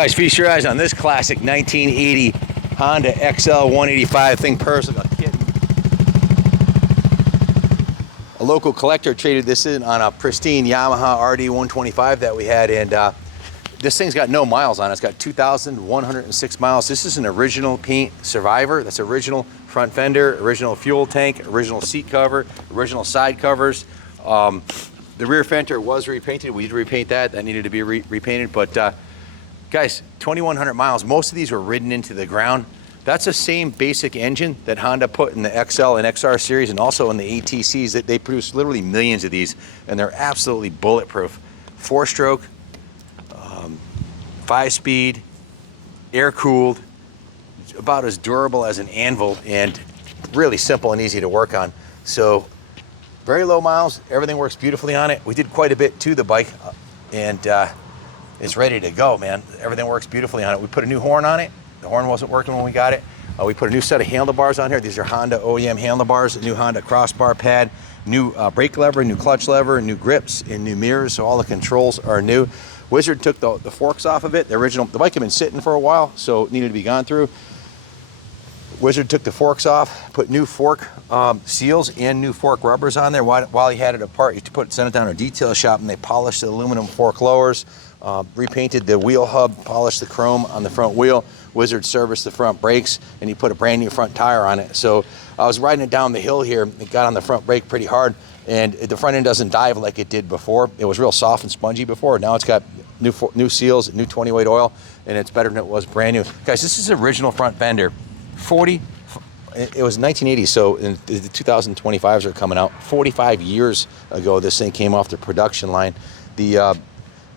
Guys, feast your eyes on this classic 1980 Honda XL185. Thing personal, a kitten. A local collector traded this in on a pristine Yamaha RD125 that we had, and this thing's got no miles on it. It's got 2,106 miles. This is an original paint Survivor. That's original front fender, original fuel tank, original seat cover, original side covers. The rear fender was repainted. We did repaint that. That needed to be repainted, but guys, 2,100 miles. Most of these were ridden into the ground. That's the same basic engine that Honda put in the XL and XR series and also in the ATCs. That they produce literally millions of these, and they're absolutely bulletproof. 4-stroke, 5-speed, air-cooled, about as durable as an anvil, and really simple and easy to work on. So very low miles. Everything works beautifully on it. We did quite a bit to the bike, and it's ready to go, man. Everything works beautifully on it. We put a new horn on it. The horn wasn't working when we got it. We put a new set of handlebars on here. These are Honda OEM handlebars, a new Honda crossbar pad, new brake lever, new clutch lever, new grips, and new mirrors. So all the controls are new. Wizard took the forks off of it. The bike had been sitting for a while, so it needed to be gone through. Wizard took the forks off, put new fork seals and new fork rubbers on there. While he had it apart, he sent it down to a detail shop, and they polished the aluminum fork lowers, repainted the wheel hub, polished the chrome on the front wheel. Wizard serviced the front brakes, and he put a brand new front tire on it. So I was riding it down the hill here. It got on the front brake pretty hard, and the front end doesn't dive like it did before. It was real soft and spongy before. Now it's got new seals, new 20-weight oil, and it's better than it was brand new. Guys, this is the original front fender. It was 1980, so the 2025s are coming out. 45 years ago, this thing came off the production line. The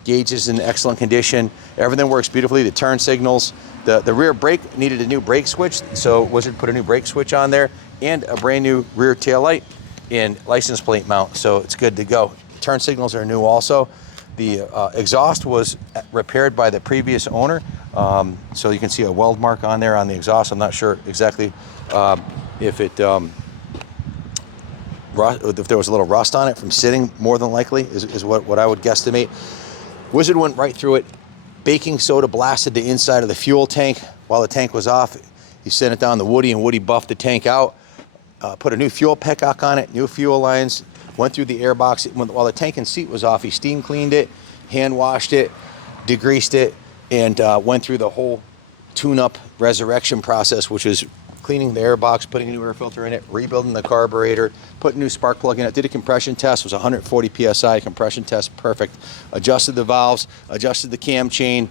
gauge is in excellent condition. Everything works beautifully. The turn signals. The rear brake needed a new brake switch, so Wizard put a new brake switch on there and a brand new rear tail light and license plate mount, so it's good to go. Turn signals are new also. The exhaust was repaired by the previous owner, so you can see a weld mark on there on the exhaust. I'm not sure exactly if there was a little rust on it from sitting, more than likely, is what I would guesstimate. Wizard went right through it. Baking soda blasted the inside of the fuel tank while the tank was off. He sent it down to Woody, and Woody buffed the tank out, put a new fuel petcock on it, new fuel lines, went through the air box. While the tank and seat was off, he steam cleaned it, hand washed it, degreased it, and went through the whole tune-up resurrection process, which is cleaning the air box, putting a new air filter in it, rebuilding the carburetor, putting a new spark plug in it, did a compression test. It was 140 PSI, compression test, perfect. Adjusted the valves, adjusted the cam chain,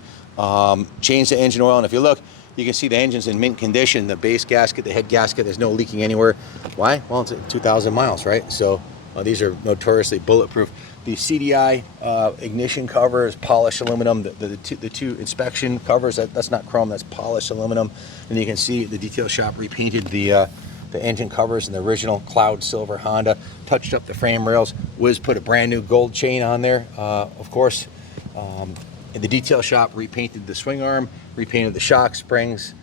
changed the engine oil, and if you look, you can see the engine's in mint condition. The base gasket, the head gasket, there's no leaking anywhere. Why? Well, it's at 2,000 miles, right? So these are notoriously bulletproof. The CDI ignition cover is polished aluminum. The two inspection covers, that's not chrome, that's polished aluminum. And you can see the detail shop repainted the engine covers in the original cloud silver Honda, touched up the frame rails. Wiz put a brand new gold chain on there, of course. In the detail shop, repainted the swing arm, repainted the shock springs,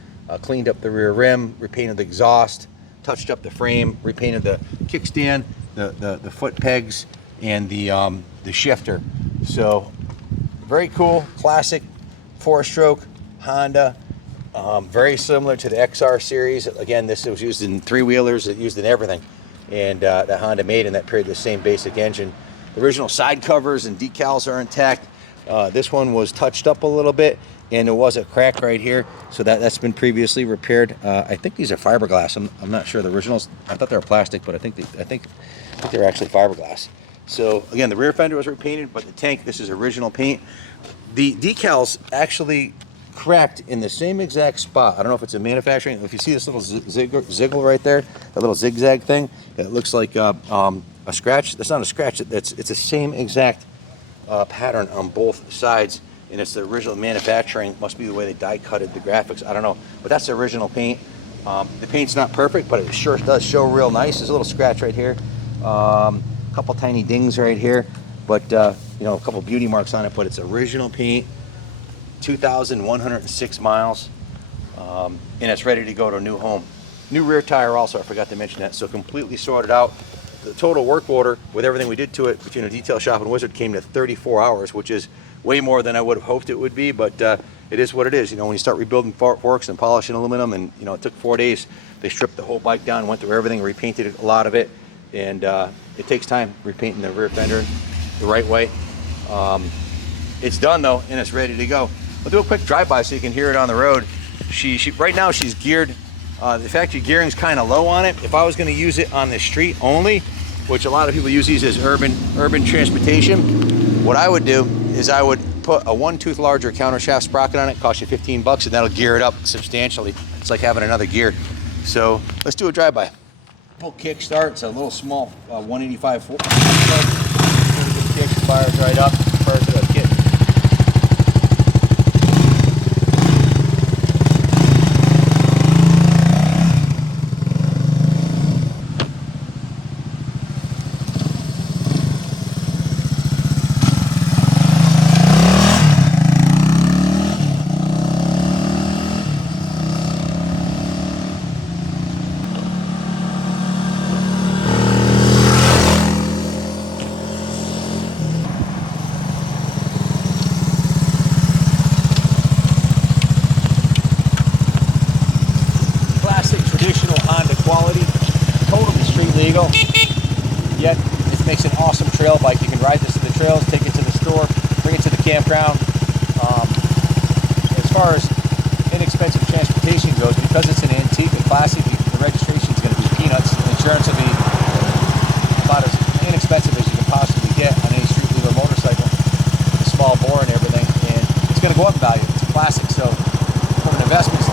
cleaned up the rear rim, repainted the exhaust, touched up the frame, repainted the kickstand, the foot pegs, and the shifter. So very cool, classic 4-stroke Honda, very similar to the XR series. Again, this was used in 3-wheelers, it used in everything, and that Honda made in that period the same basic engine. The original side covers and decals are intact. This one was touched up a little bit, and there was a crack right here, so that's been previously repaired. I think these are fiberglass. I'm not sure. The originals, I thought they were plastic, but I think they're actually fiberglass. So again, the rear fender was repainted, but the tank, this is original paint. The decals actually cracked in the same exact spot. I don't know if it's a manufacturing. If you see this little ziggle right there, that little zigzag thing, it looks like a scratch. That's not a scratch. It's the same exact pattern on both sides, and it's the original manufacturing. Must be the way they die cutted the graphics. I don't know, but that's the original paint. The paint's not perfect, but it sure does show real nice. There's a little scratch right here. Couple tiny dings right here, but a couple beauty marks on it, but it's original paint, 2,106 miles, and it's ready to go to a new home. New rear tire also, I forgot to mention that, so completely sorted out. The total work order with everything we did to it between a detail shop and Wizard came to 34 hours, which is way more than I would have hoped it would be, but it is what it is. You know, when you start rebuilding forks and polishing aluminum, and you know, it took 4 days. They stripped the whole bike down, went through everything, repainted a lot of it, and it takes time repainting the rear fender the right way. It's done though, and it's ready to go. I'll do a quick drive-by so you can hear it on the road. Right now she's geared. The factory gearing's kind of low on it. If I was going to use it on the street only, which a lot of people use these as urban transportation, what I would do is I would put a 1/2 larger countershaft sprocket on it. Cost you 15 bucks, and that'll gear it up substantially. It's like having another gear. So let's do a drive-by. Full kick start. It's a little small 185 full. Kick fires right up. Fires it up. Kick. Legal, yet it makes an awesome trail bike. You can ride this to the trails, take it to the store, bring it to the campground. As far as inexpensive transportation goes, because it's an antique and classic, the registration is going to be peanuts. Insurance will be about as inexpensive as you can possibly get on any street legal motorcycle, the small bore and everything, and it's going to go up in value. It's a classic, so from an investment